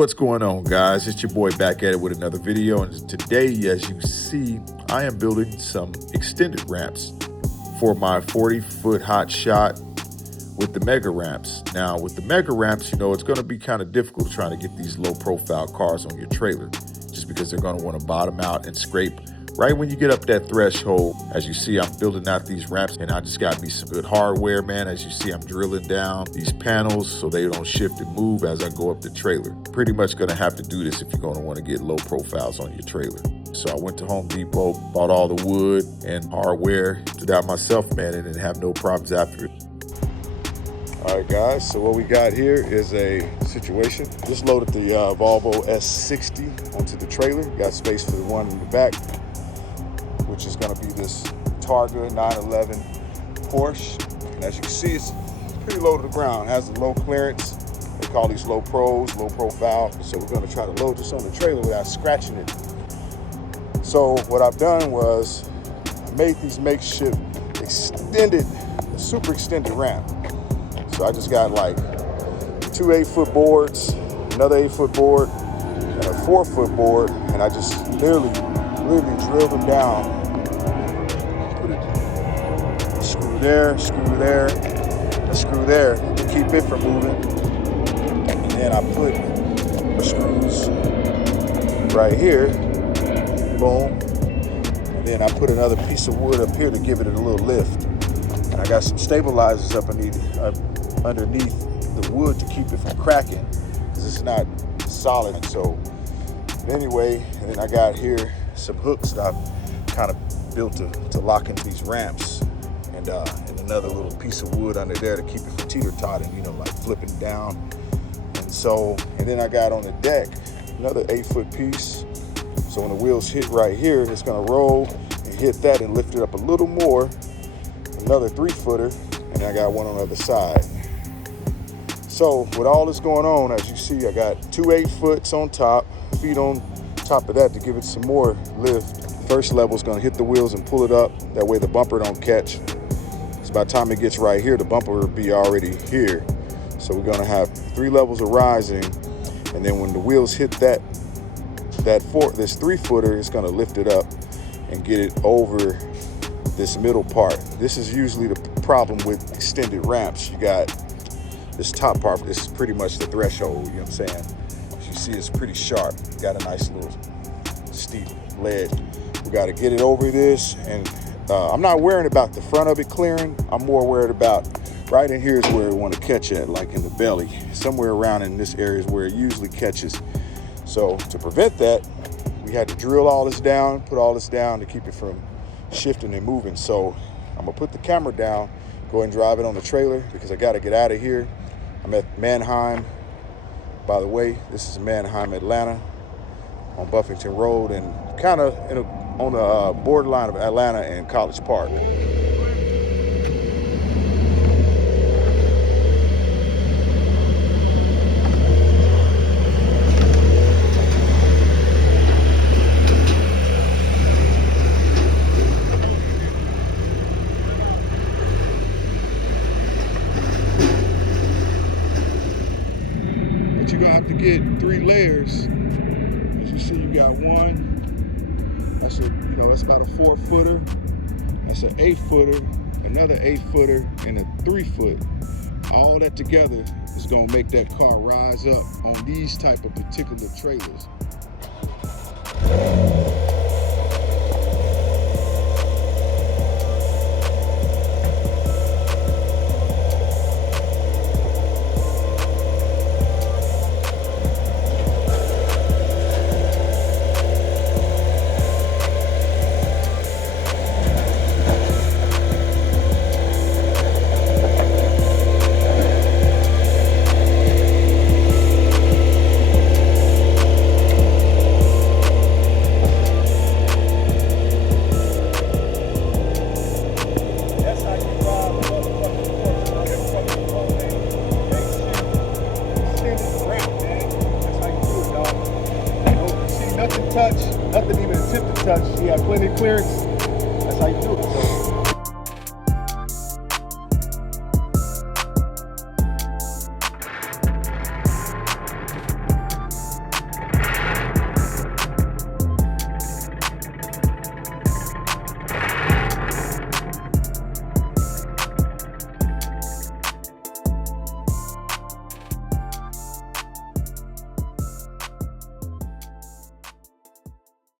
What's going on, guys? It's your boy back at it with another video, and today, as you see, I am building some extended ramps for my 40-foot hot shot with the mega ramps. Now, with the mega ramps, it's going to be kind of difficult trying to get these low-profile cars on your trailer, just because they're going to want to bottom out and scrape right when you get up that threshold. As you see, I'm building out these ramps, and I just got me some good hardware, man. As you see, I'm drilling down these panels so they don't shift and move as I go up the trailer. Pretty much going to have to do this if you're going to want to get low profiles on your trailer. So I went to Home Depot, bought all the wood and hardware, did that myself, man, and didn't have no problems after it. All right, guys, so what we got here is a situation. Just loaded the Volvo S60 onto the trailer. Got space for the one in the back, which is going to be this Targa 911 Porsche. And as you can see, it's pretty low to the ground. It has a low clearance. They call these low pros, low profile. So we're going to try to load this on the trailer without scratching it. So what I've done was I made these makeshift extended, super extended ramp. So I just got like two 8-foot boards, another 8-foot board, and a 4-foot board, and I just literally drilled them down. Put a screw there, a screw there to keep it from moving. And then I put the screws right here, boom. And then I put another piece of wood up here to give it a little lift. And I got some stabilizers underneath the wood to keep it from cracking, because it's not solid. So anyway, and then I got here some hooks that I've kind of built to lock into these ramps, and another little piece of wood under there to keep it from teeter-totting, like flipping down. And then I got on the deck another 8-foot piece. So when the wheels hit right here, it's gonna roll and hit that and lift it up a little more. Another 3-footer, and I got one on the other side. So with all this going on, as you see, I got two 8-foots on top, feet on top of that to give it some more lift. First level is gonna hit the wheels and pull it up. That way the bumper don't catch. So by the time it gets right here, the bumper will be already here. So we're gonna have 3 levels of rising, and then when the wheels hit this 3-footer, it's gonna lift it up and get it over this middle part. This is usually the problem with extended ramps. You got this top part, this is pretty much the threshold, you know what I'm saying? As you see, it's pretty sharp. Got a nice little steep ledge. We got to get it over this, and I'm not worrying about the front of it clearing. I'm more worried about right in here is where we want to catch it, like in the belly. Somewhere around in this area is where it usually catches. So to prevent that, we had to drill all this down, put all this down to keep it from shifting and moving. So I'm gonna put the camera down, go ahead and drive it on the trailer, because I got to get out of here. I'm at Manheim. By the way, this is Manheim, Atlanta, on Buffington Road, and kind of on the borderline of Atlanta and College Park. But you're gonna have to get 3 layers. As you see, you got one. That's that's about a 4-footer. That's an 8-footer, another 8-footer, and a 3-foot. All that together is gonna make that car rise up on these type of particular trailers. Nothing even attempt to touch. You have plenty of clearance. That's how you do it. So